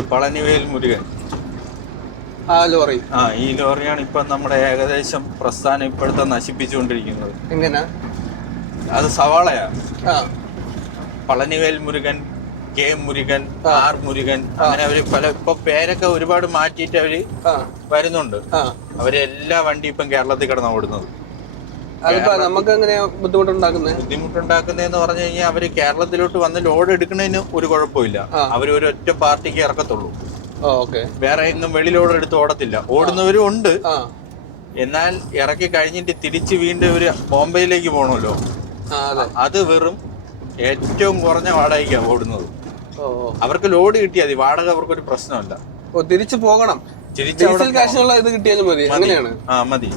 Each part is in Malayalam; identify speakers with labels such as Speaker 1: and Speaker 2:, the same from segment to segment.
Speaker 1: പളനിവേൽ മുരുകൻ.
Speaker 2: ആ ലോറി.
Speaker 1: ആ ഈ ലോറിയാണ് ഇപ്പൊ നമ്മുടെ ഏകദേശം പ്രസ്ഥാനം ഇപ്പോഴത്തെ നശിപ്പിച്ചുകൊണ്ടിരിക്കുന്നത്.
Speaker 2: എങ്ങനെ?
Speaker 1: അത് സവാളയാ. പളനിവേൽ മുരുകൻ കെ മുരുകൻ. ആർ മുരുകൻ അങ്ങനെ അവർ പല ഇപ്പൊ പേരൊക്കെ ഒരുപാട് മാറ്റിയിട്ട്
Speaker 2: അവർ
Speaker 1: വരുന്നുണ്ട്. അവരെല്ലാ അവർ വണ്ടി ഇപ്പം കേരളത്തിൽ കിടന്ന ഓടുന്നത്.
Speaker 2: അതിപ്പോ നമുക്ക് എങ്ങനെയാ ബുദ്ധിമുട്ടുണ്ടാക്കുന്നത്
Speaker 1: ബുദ്ധിമുട്ടുണ്ടാക്കുന്നതെന്ന് പറഞ്ഞു കഴിഞ്ഞാൽ അവർ കേരളത്തിലോട്ട് വന്ന് ലോഡ് എടുക്കുന്നതിന് ഒരു കുഴപ്പമില്ല.
Speaker 2: അവർ
Speaker 1: അവർ ഒരു ഒറ്റ പാർട്ടിക്ക് ഇറക്കത്തുള്ളൂ. വേറെ എങ്ങും വെളി ലോഡ് എടുത്ത് ഓടത്തില്ല. ഓടുന്നവരും ഉണ്ട്. എന്നാൽ ഇറക്കി കഴിഞ്ഞിട്ട് തിരിച്ച് വീണ്ടും ഒരു ബോംബെയിലേക്ക്
Speaker 2: പോണല്ലോ അതെ.
Speaker 1: വെറും ഏറ്റവും കുറഞ്ഞ വാടകയ്ക്കാണ് ഓടുന്നത്. അവർക്ക് ലോഡ് കിട്ടിയാൽ മതി. വാടക അവർക്കൊരു പ്രശ്നമല്ല.
Speaker 2: തിരിച്ചു പോകണം.
Speaker 1: തിരിച്ചു
Speaker 2: കാശിനുള്ള ഇത് കിട്ടിയാലും മതി. അങ്ങനെയാണ്.
Speaker 1: ആ മതി.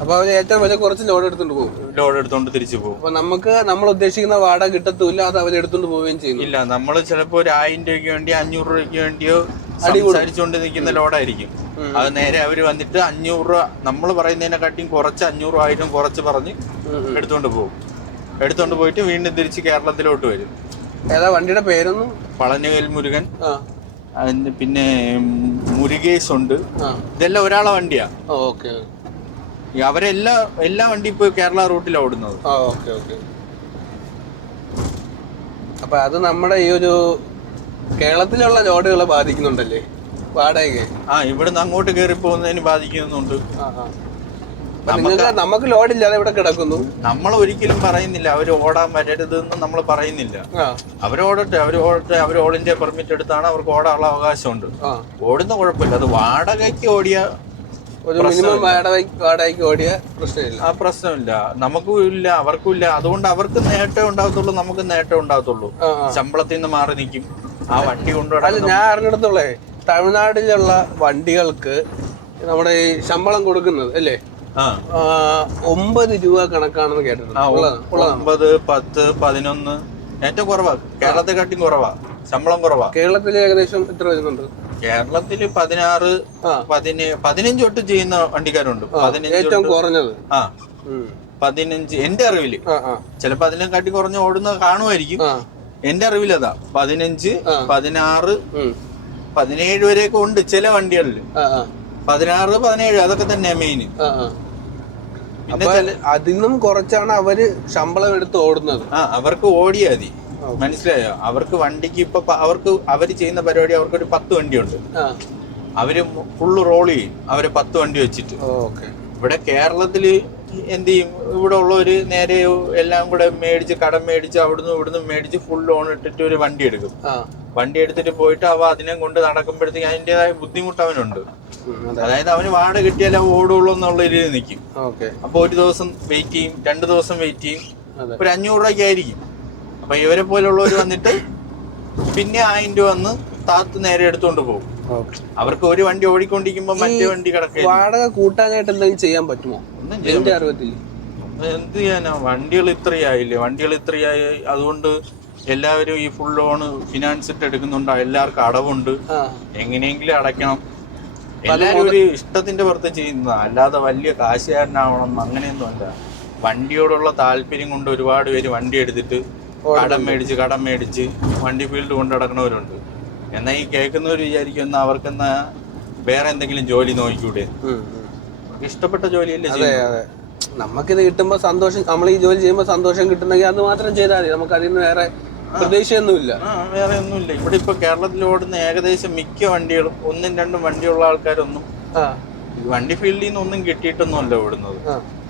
Speaker 2: അപ്പൊ അവർ ഏറ്റവും വില കുറച്ച് ലോഡ് എടുത്തോണ്ട് പോകും.
Speaker 1: ലോഡ് എടുത്തോണ്ട് തിരിച്ചു പോകും.
Speaker 2: അപ്പൊ നമുക്ക് നമ്മൾ ഉദ്ദേശിക്കുന്ന വാടക കിട്ടത്തുമില്ല അത് അവർ എടുത്തോണ്ട് പോവുകയും ചെയ്യും
Speaker 1: ഇല്ല നമ്മൾ ചിലപ്പോ ഒരു ആയിരം രൂപയ്ക്ക് വേണ്ടി അഞ്ഞൂറ് രൂപയ്ക്ക് വേണ്ടിയോ സംസാരിച്ചുകൊണ്ട് നിൽക്കുന്ന ലോഡായിരിക്കും. അത് നേരെ അവർ വന്നിട്ട് അഞ്ഞൂറ് രൂപ നമ്മൾ പറയുന്നതിനെക്കാട്ടിയും കുറച്ച് അഞ്ഞൂറ് ആയിരം കുറച്ച് പറഞ്ഞ്. എടുത്തോണ്ട് പോകും. എടുത്തോണ്ട് പോയിട്ട് വീണ്ടും തിരിച്ച് കേരളത്തിലോട്ട് വരും.
Speaker 2: ഏതാ വണ്ടിയുടെ പേരൊന്നും?
Speaker 1: പളനിവേൽ മുരുകൻ. പിന്നെ മുരുകേസ് ഉണ്ട്. ഇതെല്ലാം ഒരാളെ വണ്ടിയാ.
Speaker 2: ഓക്കെ.
Speaker 1: അവരെല്ലാ എല്ലാ വണ്ടി ഇപ്പൊ കേരള റൂട്ടിലാണ് ഓടുന്നത്.
Speaker 2: ആ ഓക്കെ ഓക്കെ. അപ്പൊ അത് നമ്മുടെ ഈ ഒരു കേരളത്തിലുള്ള ലോഡുകളെ ബാധിക്കുന്നുണ്ടല്ലേ? വാടക
Speaker 1: ആ ഇവിടുന്ന് അങ്ങോട്ട് കയറി പോകുന്നതിന് ബാധിക്കുന്നുണ്ട്.
Speaker 2: ആ ആ. അപ്പൊ നിങ്ങൾക്ക് നമുക്ക് ലോഡില്ലാതെ ഇവിടെ കിടക്കുന്നു.
Speaker 1: നമ്മൾ ഒരിക്കലും പറയുന്നില്ല അവർ ഓടാൻ വരരുതെന്ന് നമ്മൾ പറയുന്നില്ല.
Speaker 2: ആ.
Speaker 1: അവർ ഓടട്ടെ അവർ ഓടട്ടെ അവർ ഓൾ ഇന്ത്യ പെർമിറ്റ് എടുത്താണ് അവർക്ക് ഓടാനുള്ള അവകാശമുണ്ട്.
Speaker 2: ആ.
Speaker 1: ഓടുന്ന കുഴപ്പമില്ല. അത് വാടകയ്ക്ക് ഓടിയ
Speaker 2: ഒരു മിനിമം വാടക വാടകയ്ക്ക് ഓടിയ പ്രശ്നമില്ല.
Speaker 1: ആ പ്രശ്നമില്ല. നമുക്കും ഇല്ല അവർക്കും ഇല്ല അതുകൊണ്ട് അവർക്ക് നേട്ടം ഉണ്ടാകത്തുള്ളൂ നമുക്ക് നേട്ടം ഉണ്ടാകത്തുള്ളൂ. ശമ്പളത്തിൽ നിന്ന് മാറി നിൽക്കും. ആ വണ്ടി
Speaker 2: കൊണ്ടുപോകാൻ ഞാൻ അറിഞ്ഞിടത്തോളേ തമിഴ്നാട്ടിലുള്ള വണ്ടികൾക്ക് നമ്മുടെ ഈ ശമ്പളം കൊടുക്കുന്നത് അല്ലേ? ഒമ്പത് രൂപ കണക്കാണെന്ന് കേട്ടിട്ടുണ്ട്.
Speaker 1: ഒമ്പത് പത്ത് പതിനൊന്ന് ഏറ്റവും കുറവാ. കേരളത്തെ കാട്ടിയും കുറവാ. ശമ്പളം കുറവാ.
Speaker 2: കേരളത്തിൽ ഏകദേശം എത്ര വരുന്നുണ്ട്?
Speaker 1: കേരളത്തിൽ പതിനാറ് പതിനഞ്ച് തൊട്ട് ചെയ്യുന്ന വണ്ടിക്കാരുണ്ട്.
Speaker 2: ഏറ്റവും കുറഞ്ഞത്.
Speaker 1: ആ. പതിനഞ്ച് എന്റെ
Speaker 2: അറിവിൽ.
Speaker 1: ചിലപ്പോ അതിനെ കാട്ടി കുറഞ്ഞ ഓടുന്ന കാണുമായിരിക്കും. എന്റെ അറിവിലതാ പതിനഞ്ച്. പതിനാറ്. പതിനേഴ് വരെയൊക്കെ ഉണ്ട് ചില വണ്ടികളിൽ പതിനാറ് പതിനേഴ് അതൊക്കെ തന്നെ മെയിൻ അതിൽ
Speaker 2: അതിന്നും കുറച്ചാണ് അവർ ശമ്പളം എടുത്ത് ഓടുന്നത്.
Speaker 1: ആ അവർക്ക് ഓടിയാ മതി. മനസ്സിലായോ? അവർക്ക് വണ്ടിക്ക് ഇപ്പൊ അവർക്ക് അവർ ചെയ്യുന്ന പരിപാടി അവർക്കൊരു പത്ത് വണ്ടിയുണ്ട്. അവർ ഫുള്ള് റോൾ ചെയ്യും. അവർ പത്ത് വണ്ടി വെച്ചിട്ട്. ഇവിടെ കേരളത്തിൽ എന്ത് ചെയ്യും? ഇവിടെ ഉള്ളവര് നേരെ എല്ലാം കൂടെ മേടിച്ച് കടം മേടിച്ച് അവിടുന്ന് ഇവിടുന്ന് മേടിച്ച് ഫുൾ ലോൺ ഇട്ടിട്ട് ഒരു വണ്ടി എടുക്കും. വണ്ടി എടുത്തിട്ട് പോയിട്ട് അവ അതിനെ കൊണ്ട് നടക്കുമ്പോഴത്തേക്ക് അതിന്റെതായ ബുദ്ധിമുട്ട് അവനുണ്ട്. അതായത് അവന് വാട കിട്ടിയാലേ ഓടുള്ളൂ എന്നുള്ള രീതിയിൽ നിൽക്കും അപ്പൊ ഒരു ദിവസം വെയിറ്റ് ചെയ്യും രണ്ടു ദിവസം വെയിറ്റ് ചെയ്യും. ഒരു അഞ്ഞൂറ് രൂപയ്ക്ക് ആയിരിക്കും അപ്പൊ ഇവരെ പോലുള്ളവർ വന്നിട്ട് പിന്നെ രൂപ വന്ന് താത്ത് നേരെ എടുത്തോണ്ട് പോകും. അവർക്ക് ഒരു വണ്ടി ഓടിക്കൊണ്ടിരിക്കുമ്പോ മറ്റേ വണ്ടി കിടക്കുക
Speaker 2: വാടക കൂട്ടാനായിട്ട് എന്തെങ്കിലും ചെയ്യാൻ പറ്റുമോ?
Speaker 1: ഒന്നും ചെയ്യാൻ
Speaker 2: എന്റെ
Speaker 1: എന്ത് ചെയ്യാനാ? വണ്ടികൾ ഇത്രയായില്ലേ വണ്ടികൾ ഇത്രയായി അതുകൊണ്ട് എല്ലാവരും ഈ ഫുൾ ലോണ് ഫിനാൻസ് ഇട്ട് എടുക്കുന്നുണ്ട്. എല്ലാവർക്കും അടവുണ്ട്. എങ്ങനെയെങ്കിലും അടയ്ക്കണം. എല്ലാവരും ഒരു ഇഷ്ടത്തിന്റെ പുറത്ത് ചെയ്യുന്ന അല്ലാതെ വലിയ കാശുകാരനാവണം അങ്ങനെയൊന്നും അല്ല വണ്ടിയോടുള്ള താല്പര്യം കൊണ്ട് ഒരുപാട് പേര് വണ്ടി എടുത്തിട്ട് കടം മേടിച്ച് കടം മേടിച്ച് വണ്ടി ഫീൽഡ് കൊണ്ട് നടക്കണവരുണ്ട് എന്നാൽ ഈ കേൾക്കുന്നവർ വിചാരിക്കും എന്നാ അവർക്കെന്നാ വേറെ എന്തെങ്കിലും ജോലി നോക്കിക്കൂടെ? ഇഷ്ടപ്പെട്ട ജോലിയല്ലേ
Speaker 2: അതെ അതെ. നമുക്കിത് കിട്ടുമ്പോ സന്തോഷം നമ്മൾ ഈ ജോലി ചെയ്യുമ്പോൾ സന്തോഷം കിട്ടുന്നെങ്കിൽ അത് മാത്രം ചെയ്താൽ മതി. നമുക്ക് അതിൽ നിന്ന് വേറെ പ്രതീക്ഷയൊന്നുമില്ല.
Speaker 1: വേറെ ഒന്നുമില്ല. ഇവിടെ ഇപ്പൊ കേരളത്തിൽ ഓടുന്ന ഏകദേശം മിക്ക വണ്ടികളും ഒന്നും രണ്ടും വണ്ടിയുള്ള ആൾക്കാരൊന്നും വണ്ടി ഫീൽഡിൽ നിന്ന് ഒന്നും കിട്ടിയിട്ടൊന്നും അല്ല ഓടുന്നത്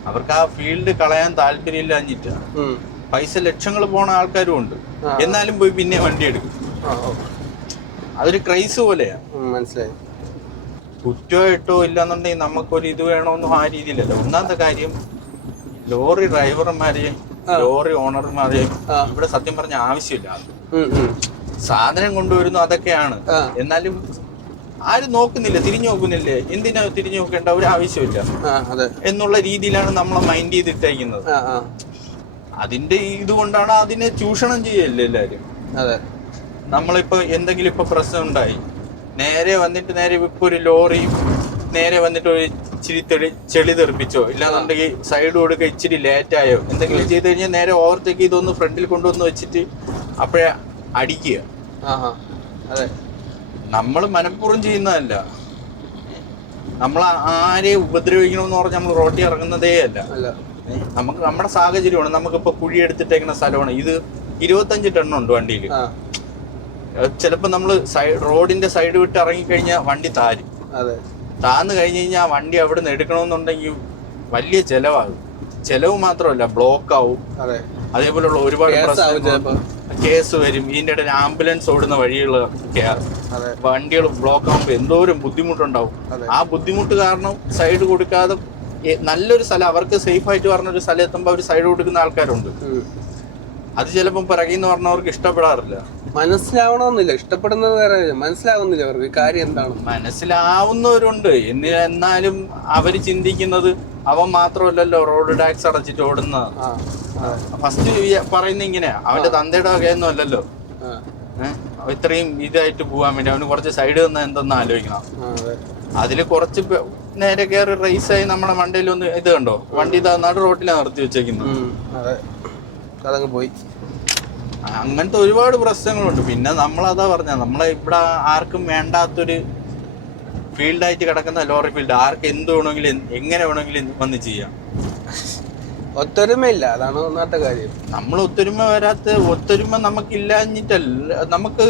Speaker 1: അവർക്ക് ആ ഫീൽഡ് കളയാൻ താല്പര്യമില്ലാഞ്ഞിട്ട്.
Speaker 2: ഉം.
Speaker 1: പൈസ ലക്ഷങ്ങൾ പോണ ആൾക്കാരും ഉണ്ട്. എന്നാലും പോയി പിന്നെ വണ്ടി എടുക്കും. അതൊരു ക്രൈസ് പോലെയാ.
Speaker 2: മനസ്സിലായി.
Speaker 1: കുറ്റമായിട്ടോ ഇല്ലാന്നുണ്ടെങ്കിൽ നമുക്കൊരു ഇത് വേണമെന്നും ആ രീതിയിലല്ല. ഒന്നാമത്തെ കാര്യം ലോറി ഡ്രൈവർമാരെയും ലോറി ഓണർമാരെയും ഇവിടെ സത്യം പറഞ്ഞ ആവശ്യമില്ല. സാധനം കൊണ്ടുവരുന്നു അതൊക്കെയാണ്. എന്നാലും ആരും നോക്കുന്നില്ല തിരിഞ്ഞു നോക്കുന്നില്ലേ? എന്തിനാ തിരിഞ്ഞു നോക്കേണ്ട ഒരു ആവശ്യമില്ല. എന്നുള്ള രീതിയിലാണ് നമ്മളെ മൈൻഡ് ചെയ്തിട്ടേക്കുന്നത്. അതിന്റെ ഇതുകൊണ്ടാണ് അതിനെ ചൂഷണം ചെയ്യല്ലേ എല്ലാരും?
Speaker 2: അതെ.
Speaker 1: നമ്മളിപ്പോ എന്തെങ്കിലും ഇപ്പൊ പ്രശ്നം ഉണ്ടായി. നേരെ വന്നിട്ട് നേരെ ഇപ്പൊ ഒരു ലോറി നേരെ വന്നിട്ട് ഒരു ഇച്ചിരി തെളി ചെളി തെറിപ്പിച്ചോ? ഇല്ലാന്നുണ്ടെങ്കിൽ സൈഡ് കൊടുക്കുക ഇച്ചിരി ലേറ്റായോ എന്തെങ്കിലും ചെയ്ത് കഴിഞ്ഞാൽ നേരെ ഓവർടേക്ക് ഇതൊന്ന് ഫ്രണ്ടിൽ കൊണ്ടുവന്ന് വെച്ചിട്ട് അപ്പോഴേ അടിക്കുക.
Speaker 2: അതെ.
Speaker 1: നമ്മൾ മനഃപൂർവം ചെയ്യുന്നതല്ല. നമ്മൾ ആരെയും ഉപദ്രവിക്കണമെന്ന് പറഞ്ഞ് നമ്മൾ റോട്ടിൽ ഇറങ്ങുന്നതേ അല്ല. നമുക്ക് നമ്മുടെ സാഹചര്യമാണ്. നമുക്കിപ്പോ കുഴി എടുത്തിട്ടേക്കുന്ന സ്ഥലമാണ്. ഇത് ഇരുപത്തഞ്ച് ടണ്ണുണ്ട് വണ്ടിയിൽ.
Speaker 2: ചിലപ്പോ
Speaker 1: ചിലപ്പോൾ നമ്മൾ സൈഡ് റോഡിന്റെ സൈഡ് വിട്ട് ഇറങ്ങിക്കഴിഞ്ഞാൽ വണ്ടി താരും. താന്ന് കഴിഞ്ഞ് കഴിഞ്ഞാൽ ആ വണ്ടി അവിടെ നിന്ന് എടുക്കണമെന്നുണ്ടെങ്കിൽ വലിയ ചെലവാകും. ചെലവ് മാത്രമല്ല ബ്ലോക്ക് ആവും
Speaker 2: അതെ.
Speaker 1: അതേപോലെയുള്ള ഒരുപാട് കേസ് വരും. ഇതിന്റെ ഇടയിൽ ആംബുലൻസ് ഓടുന്ന
Speaker 2: വഴിയുള്ള
Speaker 1: വണ്ടികൾ ബ്ലോക്ക് ആകുമ്പോൾ എന്തോരം ബുദ്ധിമുട്ടുണ്ടാവും. ആ ബുദ്ധിമുട്ട് കാരണം സൈഡ് കൊടുക്കാതെ നല്ലൊരു സ്ഥലം അവർക്ക് സേഫ് ആയിട്ട് പറഞ്ഞൊരു സ്ഥലം എത്തുമ്പോൾ അവർ സൈഡ് കൊടുക്കുന്ന ആൾക്കാരുണ്ട്. അത് ചിലപ്പം പിറകിന്ന് പറഞ്ഞവർക്ക് ഇഷ്ടപ്പെടാറില്ല.
Speaker 2: മനസ്സിലാവണമെന്നില്ല. ഇഷ്ടപ്പെടുന്നത് വേറെ. മനസ്സിലാവുന്നില്ല അവർക്ക് കാര്യം എന്താണ്.
Speaker 1: മനസ്സിലാവുന്നവരുണ്ട്. എന്ന് എന്നാലും അവർ ചിന്തിക്കുന്നത് അവൻ മാത്രമല്ലല്ലോ റോഡ് ടാക്സ് അടച്ചിട്ട് ഓടുന്ന
Speaker 2: ആ അതെ
Speaker 1: ഫസ്റ്റ് പറയുന്ന ഇങ്ങനെ അവന്റെ തന്തയുടെ വകയൊന്നും അല്ലല്ലോ. ഇത്രയും ഇതായിട്ട് പോവാൻ വേണ്ടി അവന് കുറച്ച് സൈഡ് തന്ന എന്തെന്ന് ആലോചിക്കണം. അതിൽ കുറച്ച് നേരെ കയറി റേസായി നമ്മുടെ മണ്ടയിൽ ഒന്ന് ഇത് കണ്ടോ? വണ്ടി ഇതാ നടു റോട്ടിലാണ് നിർത്തി വെച്ചേക്കുന്നത്
Speaker 2: അതങ്ങ് പോയി.
Speaker 1: അങ്ങനത്തെ ഒരുപാട് പ്രശ്നങ്ങളുണ്ട്. പിന്നെ നമ്മൾ അതാ പറഞ്ഞ നമ്മളെ ഇവിടെ ആർക്കും വേണ്ടാത്തൊരു ഫീൽഡായിട്ട് കിടക്കുന്ന ലോറി ഫീൽഡ് ആർക്ക് എന്ത് വേണമെങ്കിലും എങ്ങനെ വേണമെങ്കിലും വന്ന് ചെയ്യാം.
Speaker 2: ഒത്തൊരുമയില്ല അതാണ് ഒന്നാമത്തെ കാര്യം.
Speaker 1: നമ്മൾ ഒത്തൊരുമ വരാത്ത ഒത്തൊരുമ നമുക്കില്ലാഞ്ഞിട്ടല്ല നമുക്ക്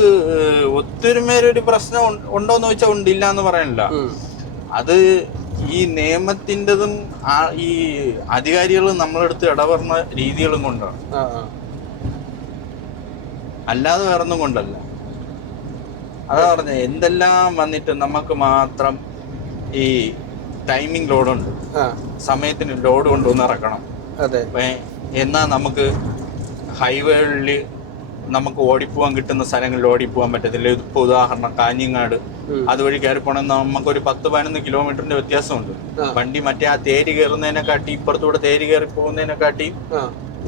Speaker 1: ഒത്തൊരുമയുടെ ഒരു പ്രശ്നം ഉണ്ടോന്ന് വെച്ചാൽ ഉണ്ട് ഇല്ല എന്ന്
Speaker 2: പറയണില്ല
Speaker 1: അത് ഈ നിയമത്തിന്റെതും ഈ അധികാരികളും നമ്മളെടുത്ത് ഇടപെടുന്ന രീതികളും കൊണ്ടാണ്.
Speaker 2: അല്ലാതെ വേറെ
Speaker 1: അല്ലാതെ വേറൊന്നും കൊണ്ടല്ല. അതാ പറഞ്ഞ എന്തെല്ലാം വന്നിട്ട് നമുക്ക് മാത്രം ഈ ടൈമിംഗ് ലോഡുണ്ട് സമയത്തിന് ലോഡ് കൊണ്ടുവന്ന് ഇറക്കണം.
Speaker 2: അതെ.
Speaker 1: നമുക്ക് ഹൈവേകളിൽ നമുക്ക് ഓടിപ്പോവാൻ കിട്ടുന്ന സ്ഥലങ്ങളിൽ ഓടിപ്പോവാൻ പറ്റത്തില്ല. ഇപ്പൊ ഉദാഹരണം കാഞ്ഞങ്ങാട്. അതുവഴി കയറി പോകണം നമുക്ക് ഒരു പത്ത് പതിനൊന്ന് കിലോമീറ്ററിന്റെ വ്യത്യാസമുണ്ട്. വണ്ടി മറ്റേ ആ തേരി കയറുന്നതിനെക്കാട്ടി ഇപ്പുറത്തൂടെ തേരി കയറി പോകുന്നതിനെക്കാട്ടി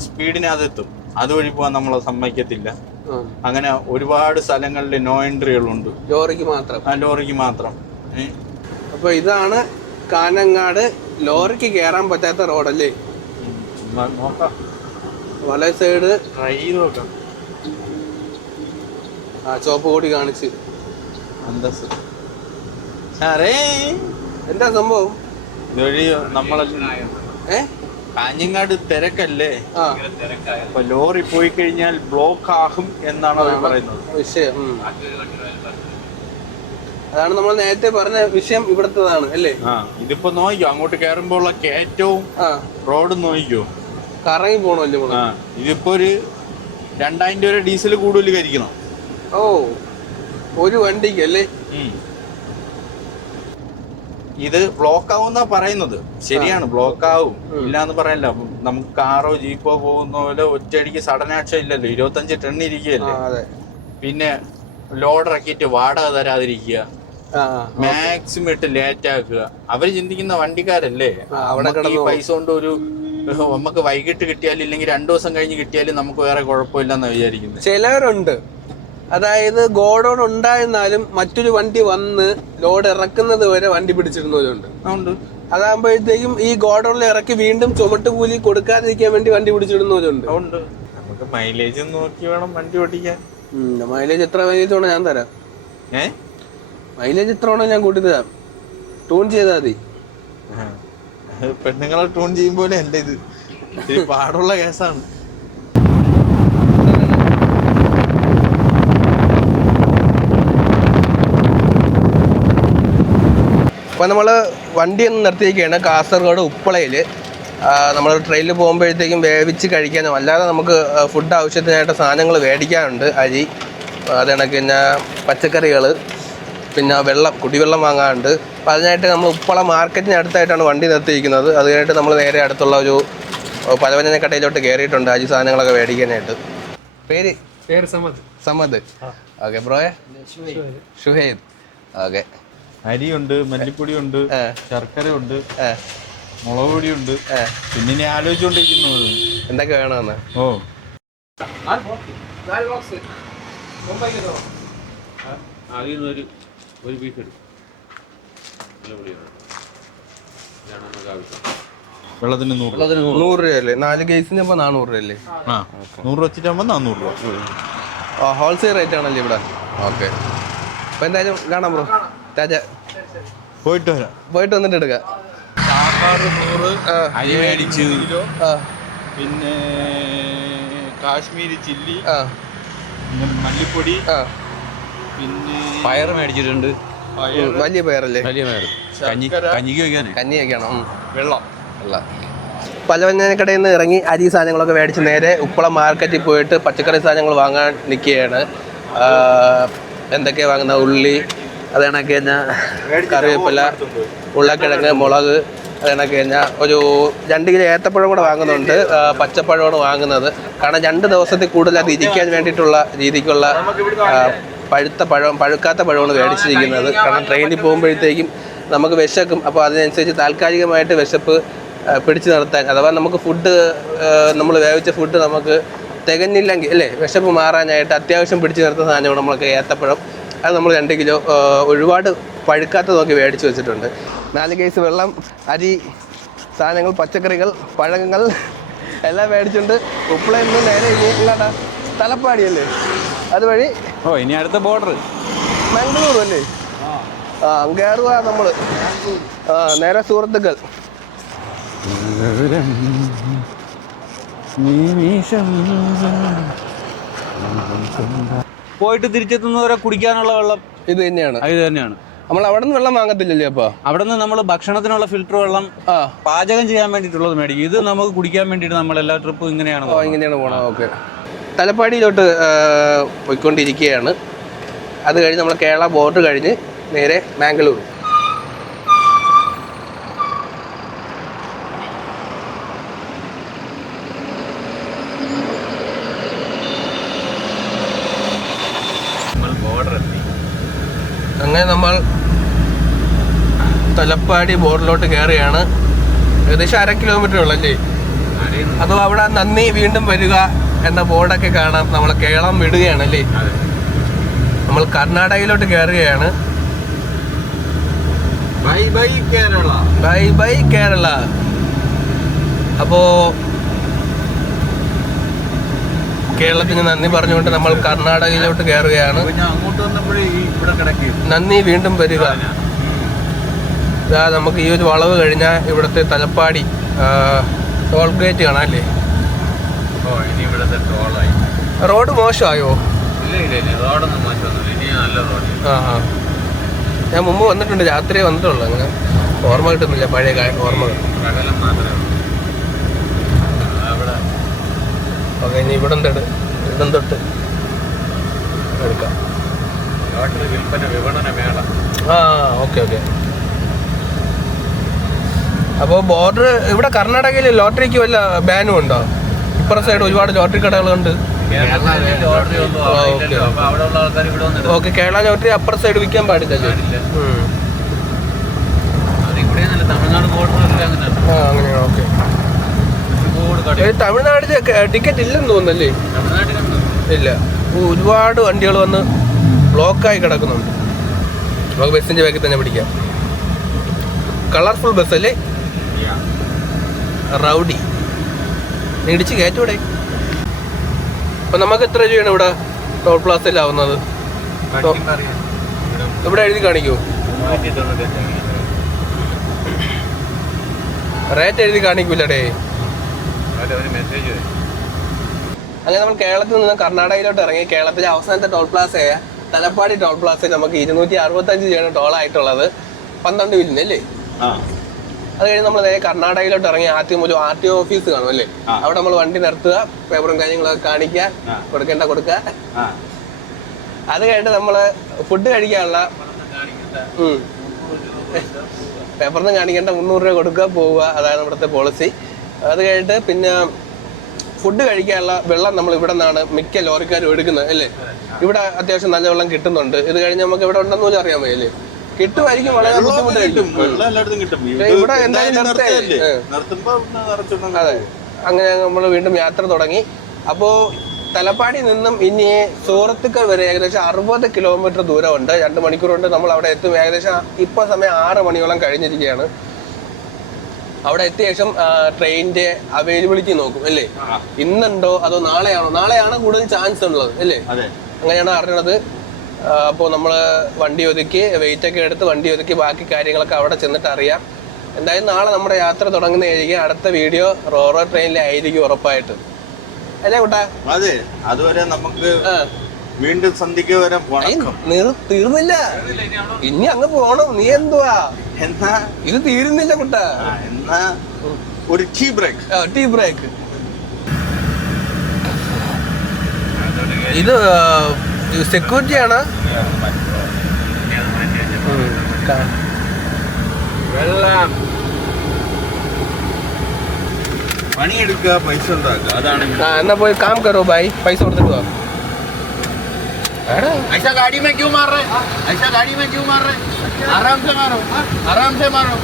Speaker 2: സ്പീഡിന്
Speaker 1: അതെത്തും അതുവഴി പോകാൻ നമ്മൾ സമ്മതിക്കത്തില്ല. അങ്ങനെ ഒരുപാട് സ്ഥലങ്ങളിൽ നോ എൻട്രികളുണ്ട്
Speaker 2: ലോറിക്ക് മാത്രം.
Speaker 1: ആ ലോറിക്ക് മാത്രം?
Speaker 2: അപ്പൊ ഇതാണ് കാനങ്ങാട് ലോറിക്ക് കയറാൻ പറ്റാത്ത റോഡല്ലേ?
Speaker 1: നോക്കാം.
Speaker 2: വല സൈഡ്
Speaker 1: ട്രൈ ചെയ്ത് നോക്കാം.
Speaker 2: ആ ചോപ്പ് കൂടി കാണിച്ച്.
Speaker 1: അന്തസ്. സാറേ.
Speaker 2: എന്താ സംഭവം?
Speaker 1: ഇതുവഴി നമ്മളെ
Speaker 2: ഏ?
Speaker 1: കാഞ്ഞങ്ങാട് തിരക്കല്ലേ? അപ്പൊ ലോറി പോയി കഴിഞ്ഞാൽ ബ്ലോക്ക് ആകും എന്നാണ് അവർ പറയുന്നത്.
Speaker 2: വിഷയം. അതാണ് നമ്മൾ നേരത്തെ പറഞ്ഞ വിഷയം ഇവിടത്തേതാണ് അല്ലേ?
Speaker 1: ഇതിപ്പോ നോക്കിയോ അങ്ങോട്ട് കയറുമ്പോൾ ഉള്ള കയറ്റവും റോഡ് നോക്കിയോ
Speaker 2: കറങ്ങി പോണല്ലേ നമ്മൾ
Speaker 1: ആ ഇതിപ്പോ ഒരു രണ്ടായിരം രൂപ ഡീസൽ കൂടുതൽ കരിക്കണം
Speaker 2: ഓ ഒരു വണ്ടിക്ക് അല്ലേ?
Speaker 1: ഇത് ബ്ലോക്ക് ആവുന്ന പറയുന്നത്. ശരിയാണ് ബ്ലോക്ക് ആവും ഇല്ലാന്ന് പറയല്ല നമുക്ക് കാറോ ജീപ്പോ പോകുന്ന പോലെ ഒറ്റയടിക്ക് സഡൻ ആക്ഷൻ ഇല്ലല്ലോ. ഇരുപത്തഞ്ച് ടൺ ഇരിക്കുകയല്ലേ. പിന്നെ ലോഡ് ഇറക്കിയിട്ട് വാടക തരാതിരിക്കുക. മാക്സിമം ഇട്ട് ലേറ്റ് ആക്കുക. അവർ ചിന്തിക്കുന്ന വണ്ടിക്കാരല്ലേ?
Speaker 2: അവിടെ
Speaker 1: ഈ പൈസ കൊണ്ട് ഒരു നമുക്ക് വൈകിട്ട് കിട്ടിയാലും ഇല്ലെങ്കിൽ രണ്ടു ദിവസം കഴിഞ്ഞ് കിട്ടിയാലും നമുക്ക് വേറെ കുഴപ്പമില്ലെന്ന് വിചാരിക്കുന്നത്
Speaker 2: ചിലവരുണ്ട് അതായത് ഗോഡൗൺ ഉണ്ടായിരുന്നാലും മറ്റൊരു വണ്ടി വന്ന് ലോഡ് ഇറക്കുന്നത് വരെ വണ്ടി
Speaker 1: പിടിച്ചിരുന്നവരുണ്ട്.
Speaker 2: അതാകുമ്പോഴത്തേക്കും ഈ ഗോഡൗണിൽ ഇറക്കി വീണ്ടും ചുമട്ട് കൂലി കൊടുക്കാതിരിക്കാൻ വേണ്ടി വണ്ടി പിടിച്ചിടുന്നവരുണ്ട്
Speaker 1: നമുക്ക് മൈലേജ് നോക്കി വേണം വണ്ടി ഓടിക്കാൻ.
Speaker 2: മൈലേജ് എത്ര മൈലേജ് വേണോ ഞാൻ തരാം. മൈലേജ് എത്ര വേണോ ഞാൻ കൂട്ടി തരാം. ട്യൂൺ ചെയ്താൽ മതി.
Speaker 1: പെണ്ണുങ്ങളെ ട്യൂൺ ചെയ്യും പോലെ അല്ല ഇത് പാടുള്ള കേസാണ്.
Speaker 2: അപ്പോൾ നമ്മൾ വണ്ടി ഒന്ന് നിർത്തിയിരിക്കുകയാണ് കാസർഗോഡ് ഉപ്പളയിൽ നമ്മൾ ട്രെയിനിൽ പോകുമ്പോഴത്തേക്കും വേവിച്ച് കഴിക്കാനും അല്ലാതെ നമുക്ക് ഫുഡ് ആവശ്യത്തിനായിട്ട് സാധനങ്ങൾ മേടിക്കാനുണ്ട് അരി അത് പച്ചക്കറികൾ പിന്നെ വെള്ളം കുടിവെള്ളം വാങ്ങാനുണ്ട് അപ്പോൾ അതിനായിട്ട് നമ്മൾ ഉപ്പള മാർക്കറ്റിന് അടുത്തായിട്ടാണ് വണ്ടി നിർത്തിയിരിക്കുന്നത്. അത് കഴിഞ്ഞിട്ട് നമ്മൾ നേരെ അടുത്തുള്ള ഒരു പലവ്യഞ്ജന കടയിലോട്ട് കയറിയിട്ടുണ്ട് അരി സാധനങ്ങളൊക്കെ മേടിക്കാനായിട്ട്. പേര്?
Speaker 3: പേര് സമദ്.
Speaker 2: സമദ്. ഓക്കെ ബ്രോയെ? ഷുഹൈദ്. ഓക്കെ.
Speaker 1: അരിയുണ്ട് മല്ലിപ്പൊടിയുണ്ട്
Speaker 2: ആ.
Speaker 1: ശർക്കര ഉണ്ട്
Speaker 2: ആ.
Speaker 1: മുളക് പൊടിയുണ്ട് പിന്നെ ഇനി ആലോചിച്ചുകൊണ്ടിരിക്കുന്നത്
Speaker 2: എന്തൊക്കെ വേണമെന്ന്?
Speaker 1: ഓ.
Speaker 3: ആദ്യം നിന്നൊരു ഒരു പീസ് എടുക്കും നല്ല ഇതാണ് നമുക്ക് ആവശ്യം.
Speaker 1: വെള്ളത്തിന് നൂറ് രൂപ.
Speaker 2: നൂറ് രൂപയല്ലേ? നാല് കേസിന് ഇപ്പൊ നാനൂറ് രൂപയല്ലേ?
Speaker 1: ആ നൂറ് വെച്ചിട്ടാകുമ്പോൾ നാന്നൂറ് രൂപ.
Speaker 2: ഹോൾസെയിൽ റേറ്റ് ആണല്ലേ ഇവിടെ? ഓക്കെ. അപ്പോൾ എന്തായാലും കാണാം ബ്രോ. രാജ
Speaker 1: പോയിട്ട് വരാം.
Speaker 2: പോയിട്ട് വന്നിട്ട് എടുക്കാം.
Speaker 1: സാമ്പാർ നൂറ്
Speaker 2: ആ.
Speaker 1: അരി മേടിച്ച് പിന്നെ കാശ്മീരി ചില്ലി. പിന്നെ മല്ലിപ്പൊടി.
Speaker 2: ആ.
Speaker 1: പിന്നെ
Speaker 3: പയർ മേടിച്ചിട്ടുണ്ട്.
Speaker 2: വലിയ പയറല്ലേ?
Speaker 3: വലിയ പയർ കഞ്ഞി
Speaker 1: കഞ്ഞി
Speaker 3: കഞ്ഞിക്ക് വയ്ക്കാനേ?
Speaker 2: കഞ്ഞിയൊക്കെയാണോ ഉം.
Speaker 1: വെള്ളം.
Speaker 2: അല്ല. പലവ്യഞ്ജന കടയിൽ നിന്ന് ഇറങ്ങി അരി സാധനങ്ങളൊക്കെ മേടിച്ച് നേരെ ഉപ്പളം മാർക്കറ്റിൽ പോയിട്ട് പച്ചക്കറി സാധനങ്ങൾ വാങ്ങാൻ നിൽക്കുകയാണ്. എന്തൊക്കെയാണ് വാങ്ങുന്ന? ഉള്ളി അത് കണക്ക് കഴിഞ്ഞാൽ കറിവേപ്പില ഉരുളക്കിഴങ്ങ് മുളക് അത് കണക്ക് കഴിഞ്ഞാൽ ഒരു രണ്ട് കിലോ ഏത്തപ്പഴം കൂടെ വാങ്ങുന്നുണ്ട്. പച്ചപ്പഴമാണ് വാങ്ങുന്നത്. കാരണം രണ്ട് ദിവസത്തിൽ കൂടുതൽ അത് ഇരിക്കാൻ വേണ്ടിയിട്ടുള്ള രീതിക്കുള്ള പഴുത്ത പഴം പഴുക്കാത്ത പഴമാണ് മേടിച്ചിരിക്കുന്നത്. കാരണം ട്രെയിനിൽ പോകുമ്പോഴത്തേക്കും നമുക്ക് വിശക്കും. അപ്പോൾ അതിനനുസരിച്ച് താൽക്കാലികമായിട്ട് വിശപ്പ് പിടിച്ചു നിർത്താൻ. അഥവാ നമുക്ക് ഫുഡ് നമ്മൾ വേവിച്ച ഫുഡ് നമുക്ക് തികഞ്ഞില്ലെങ്കിൽ അല്ലേ വിശപ്പ് മാറാനായിട്ട് അത്യാവശ്യം പിടിച്ചു നിർത്തുന്ന സാധനമാണ് നമ്മൾക്ക് ഏത്തപ്പഴം. അത് നമ്മൾ രണ്ട് കിലോ ഒരുപാട് പഴുക്കാത്ത നോക്കി മേടിച്ച് വെച്ചിട്ടുണ്ട്. നാല് കേസ് വെള്ളം അരി സാധനങ്ങൾ പച്ചക്കറികൾ പഴങ്ങൾ എല്ലാം മേടിച്ചുകൊണ്ട് ഉപ്പളയിൽ നിന്ന് നേരെ ഇനി എങ്ങോട്ടാ തലപ്പാടിയല്ലേ? അതുവഴി
Speaker 3: ഓ ഇനി അടുത്ത ബോർഡർ
Speaker 2: മംഗളൂർ അല്ലേ ആ കയറുക നമ്മൾ ആ നേരെ സുഹൃത്തുക്കൾ.
Speaker 3: പോയിട്ട് തിരിച്ചെത്തുന്നവരെ കുടിക്കാനുള്ള വെള്ളം
Speaker 2: ഇത് തന്നെയാണ്.
Speaker 3: ഇത് തന്നെയാണ്.
Speaker 2: നമ്മൾ അവിടെ നിന്ന് വെള്ളം വാങ്ങത്തില്ലല്ലേ അപ്പൊ?
Speaker 3: അവിടെ നിന്ന് നമ്മൾ ഭക്ഷണത്തിനുള്ള ഫിൽറ്റർ വെള്ളം പാചകം ചെയ്യാൻ വേണ്ടിയിട്ടുള്ളത് മേടിക്കും. ഇത് നമുക്ക് കുടിക്കാൻ വേണ്ടിയിട്ട് നമ്മൾ എല്ലാ ട്രിപ്പും ഇങ്ങനെയാണ്
Speaker 2: ഇങ്ങനെയാണ് പോണത്. ഓക്കെ. തലപ്പാടിയിലോട്ട് പോയിക്കൊണ്ടിരിക്കുകയാണ്. അത് കഴിഞ്ഞ് നമ്മൾ കേരള ബോർഡർ കഴിഞ്ഞ് നേരെ മാംഗ്ലൂർ അങ്ങനെ നമ്മൾ തലപ്പാടി ബോർഡിലോട്ട് കയറുകയാണ്. ഏകദേശം അര കിലോമീറ്റർ ഉള്ളല്ലേ? അതോ അവിടെ നന്ദി വീണ്ടും വരിക? എന്ന ബോർഡൊക്കെ കാണാം നമ്മൾ കേളം വിടുകയാണ്
Speaker 3: അല്ലേ
Speaker 2: നമ്മൾ കർണാടകയിലോട്ട് കയറുകയാണ്
Speaker 3: bye bye Kerala.
Speaker 2: Bye bye Kerala. അപ്പോ കേരളത്തിന് നന്ദി പറഞ്ഞുകൊണ്ട് നമ്മൾ കർണാടകയിലോട്ട് കയറുകയാണ് നന്ദി വീണ്ടും വരിക. ഇതാ നമുക്ക് ഈ ഒരു വളവ് കഴിഞ്ഞാൽ ഇവിടുത്തെ തലപ്പാടി ടോൾ ഗേറ്റ് കാണാം അല്ലേ
Speaker 3: ഇനി ഇവിടുത്തെ ടോളായി
Speaker 2: റോഡ് മോശമായോ?
Speaker 3: ഇല്ല ഇല്ല ഇല്ല റോഡൊന്നും മാറ്റമൊന്നുമില്ല ഇനി നല്ല റോഡ്
Speaker 2: ആ ആ ഞാൻ മുമ്പ് വന്നിട്ടുണ്ട് രാത്രി വന്നിട്ടുള്ളൂ അങ്ങനെ. ഓർമ്മ കിട്ടുന്നില്ല പഴയ കാലം ഓർമ്മകൾ.
Speaker 3: മാത്രമേ അവിടെ.
Speaker 2: ഓക്കെ ഇനി ഇവിടം തൊട്ട് ഇവിടം തൊട്ട് എടുക്കാം.
Speaker 3: ലോട്ടറി വിൽപ്പന വിപണന മേള.
Speaker 2: ആ ഓക്കെ ഓക്കെ. അപ്പോൾ ബോർഡർ ഇവിടെ കർണാടകയിൽ ലോട്ടറിക്ക് വല്ല ബാനും ഉണ്ടോ? ഇപ്പുറ സൈഡ് ഒരുപാട് ലോട്ടറി കടകളുണ്ട്. ഓക്കേ. കേരള ലോട്ടറി അപ്പുറ സൈഡ് വിൽക്കാൻ പാടില്ലല്ലോ
Speaker 3: പാടില്ല.
Speaker 2: ഉം.
Speaker 3: അത് ഇവിടെ നല്ല തമിഴ്നാട് ബോർഡറിലൊക്കെ അങ്ങനെ
Speaker 2: ആ അങ്ങനെയാണ് ഓക്കെ. തമിഴ്നാട്ടിൽ ടിക്കറ്റ് ഇല്ലെന്ന് തോന്നുന്നല്ലേ? ഇല്ല. ഒരുപാട് വണ്ടികൾ വന്ന് ബ്ലോക്കായി കിടക്കുന്നുണ്ട്. നമുക്ക് ബസ്സിന്റെ ബാക്കിൽ തന്നെ പിടിക്കാം. കളർഫുൾ ബസ് അല്ലേ? റൗഡി. നീ ഇടിച്ച് കയറ്റൂടെ. അപ്പൊ നമുക്ക് എത്ര രൂപയാണ് ഇവിടെ ടോൾ പ്ലാസയിലാവുന്നത്.
Speaker 3: ഇവിടെ
Speaker 2: എഴുതി കാണിക്കൂ. റേറ്റ് എഴുതി കാണിക്കൂലടേ.
Speaker 3: വരും.
Speaker 2: അങ്ങനെ നമ്മൾ കേരളത്തിൽ നിന്ന് കർണാടകയിലോട്ട് ഇറങ്ങി കേരളത്തിലെ അവസാനത്തെ ടോൾ പ്ലാസയായ തലപ്പാടി ടോൾ പ്ലാസയിൽ നമുക്ക് ഇരുന്നൂറ്റി അറുപത്തഞ്ച് രൂപയാണ് ടോൾ ആയിട്ടുള്ളത്. പന്ത്രണ്ട് വില്ലിന് അല്ലേ?
Speaker 1: ആ.
Speaker 2: അത് കഴിഞ്ഞ് നമ്മൾ നേരെ കർണാടകയിലോട്ട് ഇറങ്ങി ആദ്യം ഒരു ആർ ടി ഒ ഓഫീസ് കാണും അല്ലേ? അവിടെ നമ്മൾ വണ്ടി നിർത്തുക പേപ്പറും കാര്യങ്ങളൊക്കെ കാണിക്കുക. കൊടുക്കേണ്ട കൊടുക്കുക.
Speaker 1: ആ.
Speaker 2: അത് കഴിഞ്ഞിട്ട് നമ്മൾ ഫുഡ് കഴിക്കാനുള്ള. പേപ്പറിന് കാണിക്കേണ്ട മുന്നൂറ് രൂപ കൊടുക്കുക പോവുക. അതാണ് ഇവിടുത്തെ പോളിസി അത് കഴിഞ്ഞിട്ട് പിന്നെ ഫുഡ് കഴിക്കാനുള്ള വെള്ളം നമ്മൾ ഇവിടെ നിന്നാണ് മിക്ക ലോറിക്കാരും എടുക്കുന്നത് അല്ലേ? ഇവിടെ അത്യാവശ്യം നല്ല വെള്ളം കിട്ടുന്നുണ്ട്. ഇത് കഴിഞ്ഞ് നമുക്ക് ഇവിടെ ഉണ്ടെന്ന് പോലും അറിയാൻ വയ്യല്ലേ? കിട്ടുമായിരിക്കും വളരെ ബുദ്ധിമുട്ടായിരിക്കും.
Speaker 1: വെള്ളം എല്ലായിടത്തും കിട്ടും.
Speaker 2: ഇവിടെ എന്തായാലും
Speaker 1: നിർത്തുമ്പോ
Speaker 2: അതെ. അങ്ങനെ നമ്മൾ വീണ്ടും യാത്ര തുടങ്ങി. അപ്പോൾ തലപ്പാടി നിന്നും ഇനി സുഹൃത്തുക്കൾ വരെ ഏകദേശം അറുപത് കിലോമീറ്റർ ദൂരമുണ്ട്. രണ്ട് മണിക്കൂർ കൊണ്ട് നമ്മൾ അവിടെ എത്തും. ഏകദേശം ഇപ്പോൾ സമയം ആറ് മണിയോളം കഴിഞ്ഞിരിക്കുകയാണ്. അവിടെ എത്തിയ ശേഷം ട്രെയിനിന്റെ അവൈലബിലിറ്റി നോക്കും അല്ലേ? ഇന്നുണ്ടോ അതോ നാളെയാണോ? നാളെയാണ് കൂടുതൽ ചാൻസ് ഉള്ളത് അല്ലേ? അങ്ങനെയാണ് അറിയണത് അപ്പോൾ നമ്മൾ വണ്ടി ഒതുക്കി വെയിറ്റ് ഒക്കെ എടുത്ത് വണ്ടി ഒതുക്കി ബാക്കി കാര്യങ്ങളൊക്കെ അവിടെ ചെന്നിട്ട് അറിയാം. എന്തായാലും നാളെ നമ്മുടെ യാത്ര തുടങ്ങുന്നതായിരിക്കും. അടുത്ത വീഡിയോ റോറോ ട്രെയിനിലായിരിക്കും ഉറപ്പായിട്ട്. അല്ലേ കുട്ടാ?
Speaker 1: അതെ അതുവരെ നമുക്ക് വീണ്ടും സന്ധിക്ക് വരെ
Speaker 2: തീർന്നില്ല ഇനി അങ്ങ് പോണം. നീ എന്തുവാ?
Speaker 1: എന്നാ?
Speaker 2: ഇത് തീരുന്നില്ല കുട്ടാ.
Speaker 1: എന്നാ ഒരു ടീ ബ്രേക്ക്.
Speaker 2: Tea break. ഇത് സെക്യൂരിറ്റി ആണ്
Speaker 1: വെള്ളം പണിയെടുക്കുക പൈസ ഉണ്ടാക്കുക അതാണ്
Speaker 2: ആ എന്നാ പോയി കാം കറോ ബായ് പൈസ കൊടുത്തിട്ട് വാ എടാ,
Speaker 1: ऐसा गाड़ी में क्यों मार रहे ऐसा गाड़ी में क्यों मार रहे आराम से मारो आराम से मारो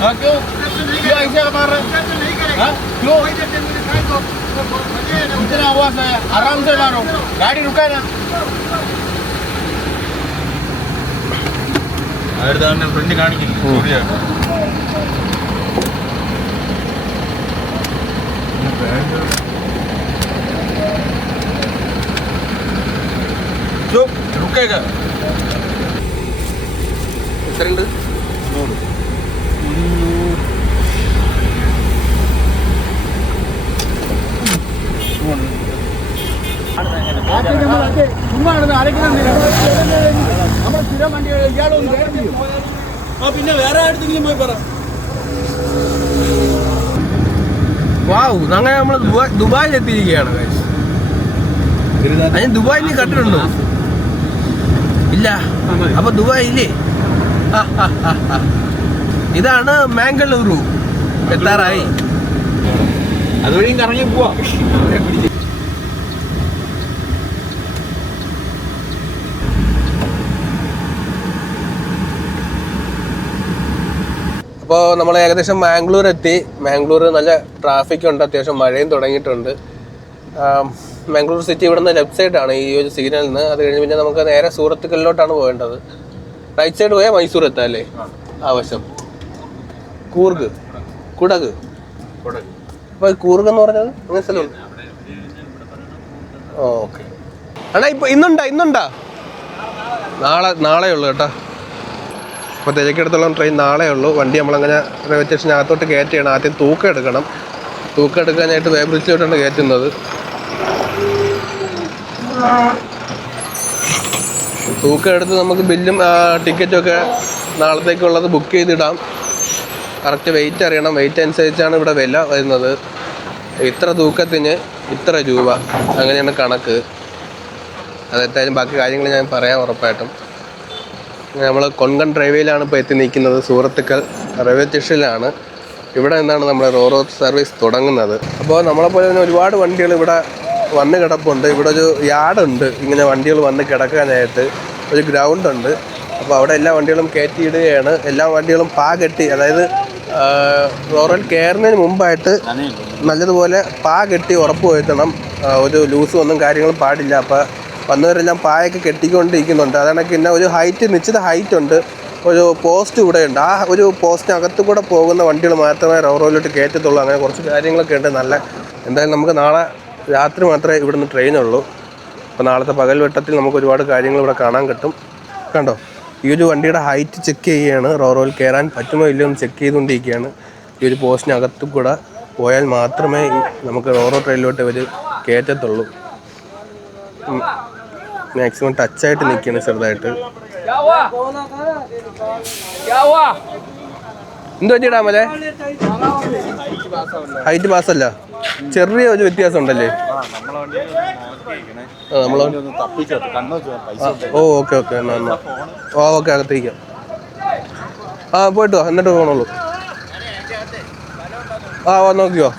Speaker 1: हाँ क्यों क्यों ऐसा मार रहे हाँ क्यों इतना हुआ है आराम से मारो गाड़ी रुका ना ഫ്രണ്ട് കാണിക്കില്ല रुकेगा
Speaker 2: എത്രയുണ്ട്
Speaker 3: പിന്നെ വേറെ അടുത്തെങ്കിലും പോയി പറ
Speaker 2: വാവ് അങ്ങനെ നമ്മൾ ദുബായിൽ എത്തിയിരിക്കുകയാണ്. അതിന് ദുബായിൽ നീ കണ്ടിട്ടുണ്ടോ? ഇല്ല. അപ്പൊ ദുബായ് ഇല്ലേ. ഇതാണ് മാംഗളൂരു എത്താറായി.
Speaker 1: അതുവഴിയും കറങ്ങി പോവാ.
Speaker 2: അപ്പോൾ നമ്മൾ ഏകദേശം മാംഗ്ലൂർ എത്തി മാംഗ്ലൂർ നല്ല ട്രാഫിക് ഉണ്ട് അത്യാവശ്യം മഴയും തുടങ്ങിയിട്ടുണ്ട്. മാംഗ്ലൂർ സിറ്റി ഇവിടെ നിന്ന് ലെഫ്റ്റ് സൈഡാണ് ഈ ഒരു സിഗ്നലിൽ നിന്ന് അത് കഴിഞ്ഞ് പിന്നെ നമുക്ക് നേരെ സൂറത്തുക്കലിലോട്ടാണ് പോകേണ്ടത്. റൈറ്റ് സൈഡ് പോയാൽ മൈസൂർ എത്താം അല്ലേ? ആവശ്യം കൂർഗ്. കുടക്. കുടക്. അപ്പോൾ കൂർഗ് എന്ന് പറഞ്ഞത്? അങ്ങനെ സ്ഥലം ഓക്കെ. അണ്ണാ ഇപ്പൊ ഇന്നുണ്ടാ ഇന്നുണ്ടാ? നാളെ നാളെ ഉള്ളു കേട്ടോ. അപ്പോൾ തിരക്കെടുത്തോളം ട്രെയിൻ നാളെ ഉള്ളൂ. വണ്ടി നമ്മളങ്ങനെ റെയിൽവേ സ്റ്റേഷനകത്തോട്ട് കയറ്റിയാണ്. ആദ്യം തൂക്കം എടുക്കണം. തൂക്കം എടുക്കാനായിട്ട് വേ ബ്രിഡ്ജിലോട്ടാണ് കയറ്റുന്നത്. തൂക്കം എടുത്ത് നമുക്ക് ബില്ലും ടിക്കറ്റും ഒക്കെ നാളത്തേക്കുള്ളത് ബുക്ക് ചെയ്തിടാം. കറക്റ്റ് വെയിറ്റ് അറിയണം. വെയിറ്റ് അനുസരിച്ചാണ് ഇവിടെ വില വരുന്നത്. ഇത്ര തൂക്കത്തിന് ഇത്ര രൂപ. അങ്ങനെയാണ് കണക്ക്. അതെത്തായാലും ബാക്കി കാര്യങ്ങൾ ഞാൻ പറയാം ഉറപ്പായിട്ടും. നമ്മൾ കൊങ്കൺ റെയിൽവേയിലാണ് ഇപ്പോൾ എത്തി നിൽക്കുന്നത്. സൂറത്തുക്കൽ റെയിൽവേ സ്റ്റേഷനിലാണ്. ഇവിടെ നിന്നാണ് നമ്മുടെ റോ റോ സർവീസ് തുടങ്ങുന്നത്. അപ്പോൾ നമ്മളെപ്പോലെ തന്നെ ഒരുപാട് വണ്ടികൾ ഇവിടെ വന്ന് കിടപ്പുണ്ട്. ഇവിടെ ഒരു യാർഡുണ്ട് ഇങ്ങനെ വണ്ടികൾ വന്ന് കിടക്കാനായിട്ട് ഒരു ഗ്രൗണ്ട് ഉണ്ട്. അപ്പോൾ അവിടെ എല്ലാ വണ്ടികളും കയറ്റിയിടുകയാണ് എല്ലാ വണ്ടികളും പാകെട്ടി അതായത് ആ, റോറോയിൽ കയറുന്നതിന് മുമ്പായിട്ട് നല്ലതുപോലെ പാ കെട്ടി ഉറപ്പ് വരുത്തണം. ഒരു ലൂസും ഒന്നും കാര്യങ്ങളും പാടില്ല. അപ്പോൾ വന്നവരെല്ലാം പായൊക്കെ കെട്ടിക്കൊണ്ടിരിക്കുന്നുണ്ട്. അതാണെങ്കിൽ പിന്നെ ഒരു ഹൈറ്റ് നിശ്ചിത ഹൈറ്റ് ഉണ്ട്. ഒരു പോസ്റ്റ് ഇവിടെ ഉണ്ട്. ആ ഒരു പോസ്റ്റിനകത്ത് കൂടെ പോകുന്ന വണ്ടികൾ മാത്രമേ റോറോയിലോട്ട് കയറ്റത്തുള്ളൂ. അങ്ങനെ കുറച്ച് കാര്യങ്ങളൊക്കെ ഉണ്ട്. നല്ല എന്തായാലും നമുക്ക് നാളെ രാത്രി മാത്രമേ ഇവിടുന്ന് ട്രെയിനുള്ളൂ അപ്പോൾ നാളത്തെ പകൽ വെട്ടത്തിൽ നമുക്ക് ഒരുപാട് കാര്യങ്ങൾ ഇവിടെ കാണാൻ കിട്ടും. കണ്ടോ? ഈ ഒരു വണ്ടിയുടെ ഹൈറ്റ് ചെക്ക് ചെയ്യുകയാണ്. റോറോയിൽ കയറാൻ പറ്റുമോ ഇല്ലയോ എന്ന് ചെക്ക് ചെയ്തുകൊണ്ടിരിക്കുകയാണ്. ഈ ഒരു പോസ്റ്റിനകത്ത് കൂടെ പോയാൽ മാത്രമേ നമുക്ക് റോറോ ട്രെയിനിലോട്ട് ഇവർ കയറ്റത്തുള്ളൂ. മാക്സിമം ടച്ചായിട്ട് നിൽക്കുകയാണ് ചെറുതായിട്ട്. എന്ത് പറ്റിയിടാ മലേ ഹൈറ്റ് പാസ്സല്ല ചെറിയ ഒരു വ്യത്യാസം ഉണ്ടല്ലേ നമ്മൾ ഓ ഓക്കെ ഓക്കെ എന്നാ എന്നാ. ഓ ഓക്കെ അകത്തേക്കാം ആ പോയിട്ട് വാ എന്നിട്ട് പോകണുള്ളൂ ആ വാ നോക്കിയോ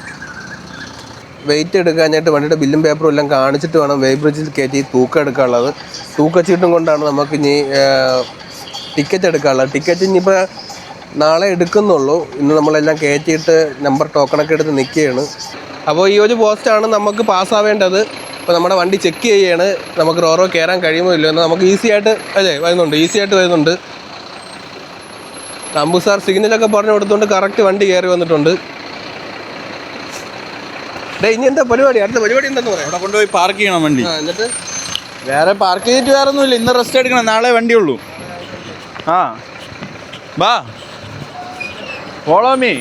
Speaker 2: വെയിറ്റ് എടുക്കാനായിട്ട് വണ്ടിയുടെ ബില്ലും പേപ്പറും എല്ലാം കാണിച്ചിട്ട് വേണം വേ ബ്രിഡ്ജിൽ കയറ്റി തൂക്കം എടുക്കാനുള്ളത്. തൂക്കച്ചീട്ടും കൊണ്ടാണ് നമുക്ക് ഇനി ടിക്കറ്റ് എടുക്കാനുള്ളത്. ടിക്കറ്റ് ഇനിയിപ്പോൾ നാളെ എടുക്കുന്നുള്ളൂ. ഇന്ന് നമ്മളെല്ലാം കയറ്റിയിട്ട് നമ്പർ ടോക്കണൊക്കെ എടുത്ത് നിൽക്കുകയാണ് അപ്പോൾ ഈ ഒരു പോസ്റ്റാണ് നമുക്ക് പാസ്സാവേണ്ടത് ഇപ്പോൾ നമ്മുടെ വണ്ടി ചെക്ക് ചെയ്യുകയാണ് നമുക്ക് റോറോ കയറാൻ കഴിയുമോ ഇല്ലയോ എന്ന് നമുക്ക് ഈസി ആയിട്ട് അല്ലേ വരുന്നുണ്ട്. ഈസി ആയിട്ട് വരുന്നുണ്ട്. അമ്പു സാർ സിഗ്നലൊക്കെ പറഞ്ഞു കൊടുത്തുകൊണ്ട് കറക്റ്റ് വണ്ടി കയറി വന്നിട്ടുണ്ട്. ഡേ ഇനി എന്താ പരിപാടി? അടുത്ത പരിപാടി എന്താന്ന് പറയാം?
Speaker 1: അവിടെ കൊണ്ടുപോയി പാർക്ക് ചെയ്യണം വണ്ടി.
Speaker 2: എന്നിട്ട്?
Speaker 3: വേറെ പാർക്ക് ചെയ്തിട്ട് വേറെ ഒന്നുമില്ല ഇന്ന് റെസ്റ്റ് എടുക്കണം. നാളെ വണ്ടിയുള്ളൂ. ആ. ബാ. ഫോളോ മീ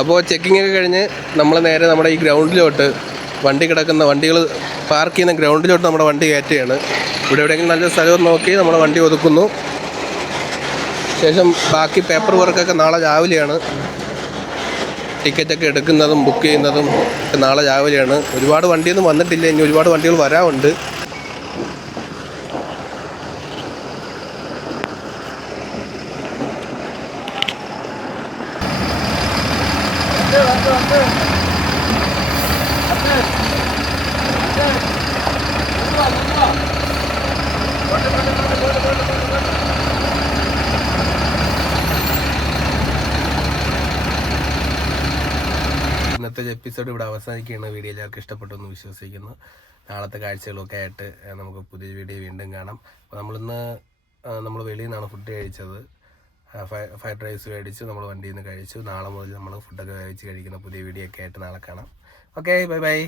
Speaker 2: അപ്പോൾ ചെക്കിംഗ് ഒക്കെ കഴിഞ്ഞ് നമ്മൾ നേരെ നമ്മുടെ ഈ ഗ്രൗണ്ടിലോട്ട് വണ്ടി കിടക്കുന്ന വണ്ടികൾ പാർക്ക് ചെയ്യുന്ന ഗ്രൗണ്ടിലോട്ട് നമ്മുടെ വണ്ടി കയറ്റുകയാണ്. ഇവിടെ എവിടെയെങ്കിലും നല്ല സ്ഥലം നോക്കി നമ്മുടെ വണ്ടി ഒതുക്കുന്നു. ശേഷം ബാക്കി പേപ്പർ വർക്കൊക്കെ നാളെ രാവിലെയാണ്. ടിക്കറ്റൊക്കെ എടുക്കുന്നതും ബുക്ക് ചെയ്യുന്നതും ഒക്കെ നാളെ രാവിലെയാണ്. ഒരുപാട് വണ്ടിയൊന്നും വന്നിട്ടില്ല. ഇനി ഒരുപാട് വണ്ടികൾ വരാറുണ്ട് ഇന്നത്തെ എപ്പിസോഡ് ഇവിടെ അവസാനിക്കുകയാണ്. വീഡിയോ എല്ലാവർക്കും ഇഷ്ടപ്പെട്ടു എന്ന് വിശ്വസിക്കുന്നു. നാളത്തെ കാഴ്ചകളൊക്കെ ആയിട്ട് നമുക്ക് പുതിയ വീഡിയോ വീണ്ടും കാണാം. അപ്പോൾ നമ്മളിന്ന് നമ്മൾ വെളിയിൽ നിന്നാണ് ഫുഡ് കഴിച്ചത്. ഫ്രൈഡ് റൈസ് മേടിച്ച് നമ്മൾ വണ്ടിയിൽ നിന്ന് കഴിച്ചു. നാളെ മുതൽ നമ്മൾ ഫുഡൊക്കെ കഴിച്ച് കഴിക്കുന്ന പുതിയ വീഡിയോ ഒക്കെ ആയിട്ട് നാളെ കാണാം. Okay bye bye